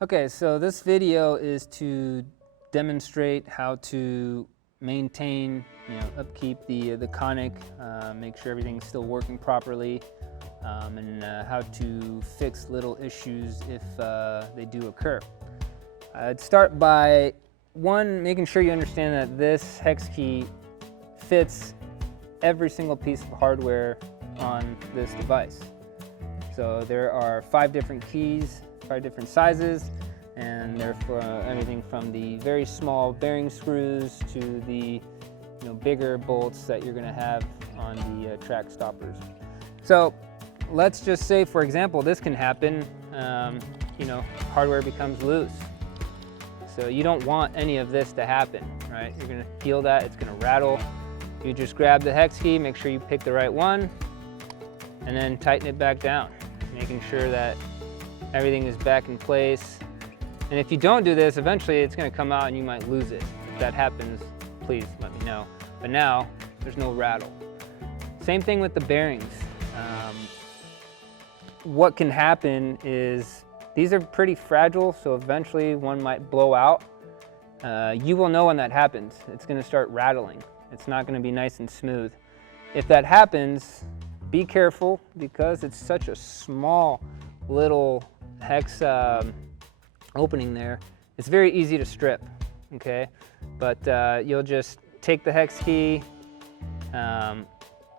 Okay, so this video is to demonstrate how to maintain, upkeep the Conic, make sure everything's still working properly, and how to fix little issues if they do occur. I'd start by making sure you understand that this hex key fits every single piece of hardware on this device. So there are 5 different keys, 5 different sizes, and they're for everything from the very small bearing screws to the bigger bolts that you're going to have on the track stoppers. So let's just say, for example, this can happen. Hardware becomes loose. So you don't want any of this to happen, right? You're going to feel that, it's going to rattle. You just grab the hex key, make sure you pick the right one, and then tighten it back down, making sure that everything is back in place. And if you don't do this, eventually it's going to come out and you might lose it. If that happens, please let me know. But now there's no rattle. Same thing with the bearings. What can happen is these are pretty fragile, so eventually one might blow out. You will know when that happens. It's going to start rattling. It's not going to be nice and smooth. If that happens, be careful, because it's such a small little hex opening there. It's very easy to strip, okay? But you'll just take the hex key,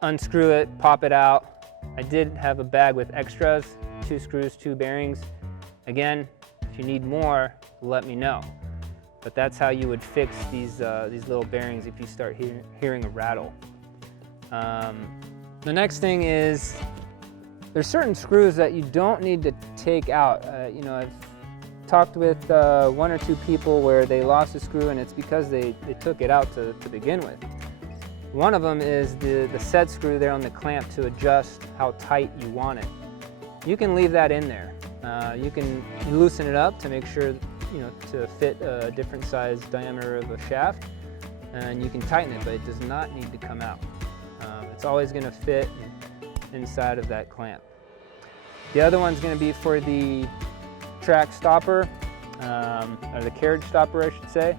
unscrew it, pop it out. I did have a bag with extras, 2 screws, 2 bearings. Again, if you need more, let me know. But that's how you would fix these little bearings if you start hearing a rattle. The next thing is, there's certain screws that you don't need to take out. I've talked with 1 or 2 people where they lost a screw, and it's because they took it out to begin with. One of them is the set screw there on the clamp to adjust how tight you want it. You can leave that in there. You can loosen it up to make sure to fit a different size diameter of a shaft, and you can tighten it, but it does not need to come out. It's always going to fit inside of that clamp. The other one's going to be for the track stopper, or the carriage stopper, I should say.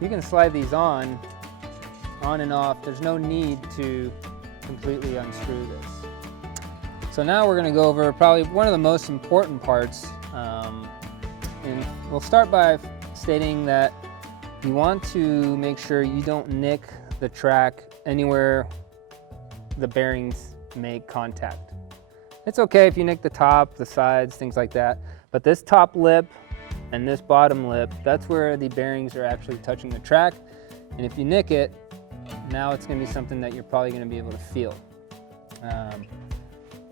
You can slide these on and off. There's no need to completely unscrew this. So now we're going to go over probably one of the most important parts. And we'll start by stating that you want to make sure you don't nick the track anywhere the bearings make contact. It's okay if you nick the top, the sides, things like that, but this top lip and this bottom lip, that's where the bearings are actually touching the track. And if you nick it, now it's going to be something that you're probably going to be able to feel.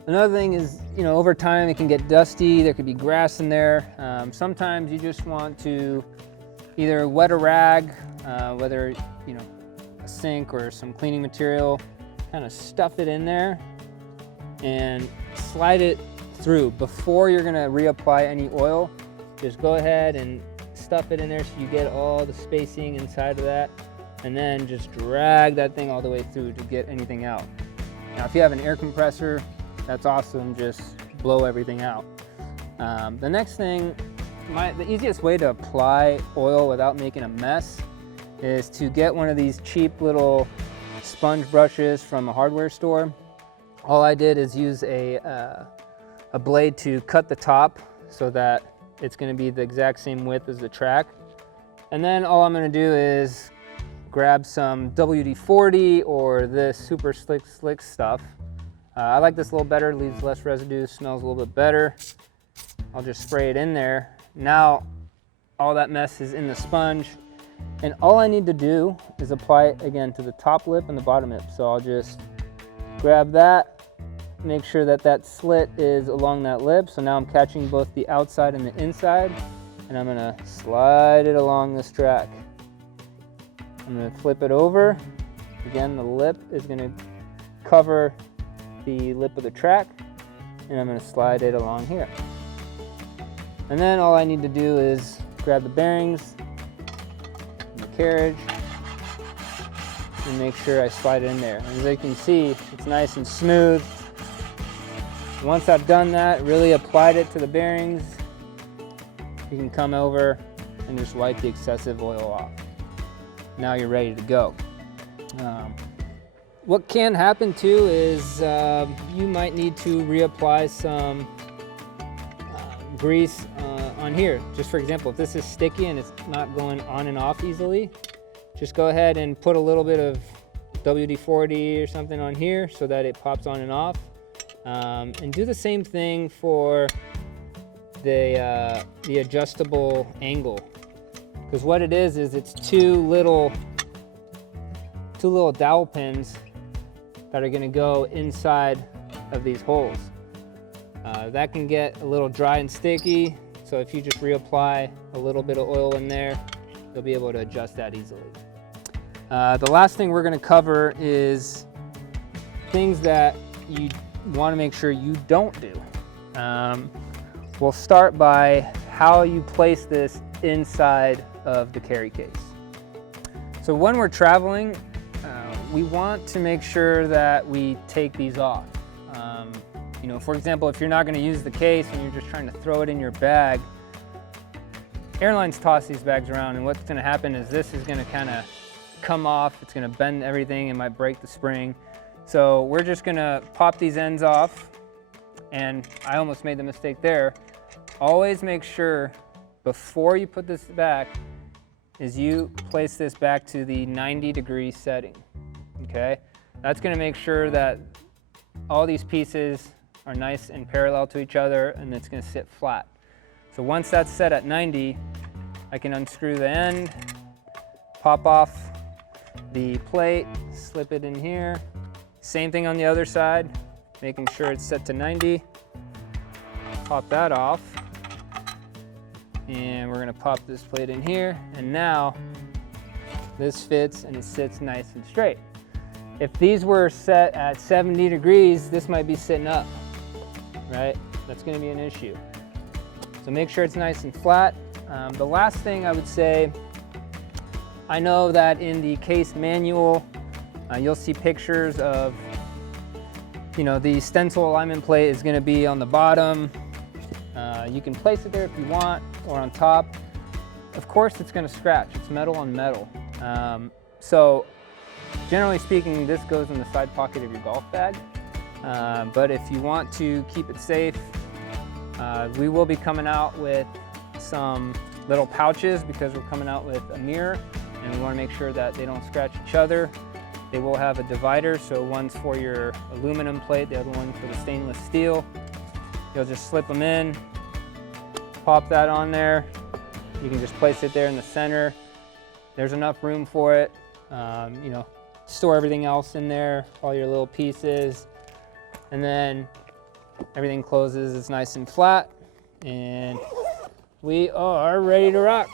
Another thing is, over time it can get dusty, there could be grass in there. Sometimes you just want to either wet a rag, whether a sink or some cleaning material, kind of stuff it in there and slide it through. Before you're going to reapply any oil, just go ahead and stuff it in there so you get all the spacing inside of that, and then just drag that thing all the way through to get anything out. Now if you have an air compressor, that's awesome, just blow everything out. The next thing, the easiest way to apply oil without making a mess is to get one of these cheap little sponge brushes from a hardware store. All I did is use a blade to cut the top so that it's going to be the exact same width as the track. And then all I'm going to do is grab some WD-40 or this super slick stuff. I like this a little better, leaves less residue, smells a little bit better. I'll just spray it in there. Now all that mess is in the sponge, and all I need to do is apply it again to the top lip and the bottom lip. So I'll just grab that, make sure that that slit is along that lip. So now I'm catching both the outside and the inside, and I'm gonna slide it along this track. I'm gonna flip it over. Again, the lip is gonna cover the lip of the track, and I'm going to slide it along here. And then all I need to do is grab the bearings and the carriage and make sure I slide it in there. And as you can see, it's nice and smooth. Once I've done that, really applied it to the bearings, you can come over and just wipe the excessive oil off. Now you're ready to go. What can happen too is you might need to reapply some grease on here. Just for example, if this is sticky and it's not going on and off easily, just go ahead and put a little bit of WD-40 or something on here so that it pops on and off. And do the same thing for the adjustable angle. Because what it is it's two little dowel pins that are gonna go inside of these holes. That can get a little dry and sticky, so if you just reapply a little bit of oil in there, you'll be able to adjust that easily. The last thing we're gonna cover is things that you wanna make sure you don't do. We'll start by how you place this inside of the carry case. So when we're traveling, we want to make sure that we take these off. You know, for example, if you're not going to use the case and you're just trying to throw it in your bag, airlines toss these bags around, and what's going to happen is this is going to kind of come off. It's going to bend everything and might break the spring. So we're just going to pop these ends off, and I almost made the mistake there. Always make sure before you put this back is you place this back to the 90-degree setting. Okay, that's going to make sure that all these pieces are nice and parallel to each other, and it's going to sit flat. So once that's set at 90, I can unscrew the end, pop off the plate, slip it in here. Same thing on the other side, making sure it's set to 90. Pop that off, and we're going to pop this plate in here, and now this fits and it sits nice and straight. If these were set at 70 degrees, this might be sitting up, right? That's gonna be an issue. So make sure it's nice and flat. The last thing I would say, I know that in the case manual, you'll see pictures of, you know, the stencil alignment plate is gonna be on the bottom. You can place it there if you want, or on top. Of course, it's gonna scratch. It's metal on metal. So generally speaking, this goes in the side pocket of your golf bag. But if you want to keep it safe, we will be coming out with some little pouches because we're coming out with a mirror, and we want to make sure that they don't scratch each other. They will have a divider, so one's for your aluminum plate, the other one for the stainless steel. You'll just slip them in, pop that on there. You can just place it there in the center. There's enough room for it. You know, store everything else in there, all your little pieces, and then everything closes. It's nice and flat, and we are ready to rock.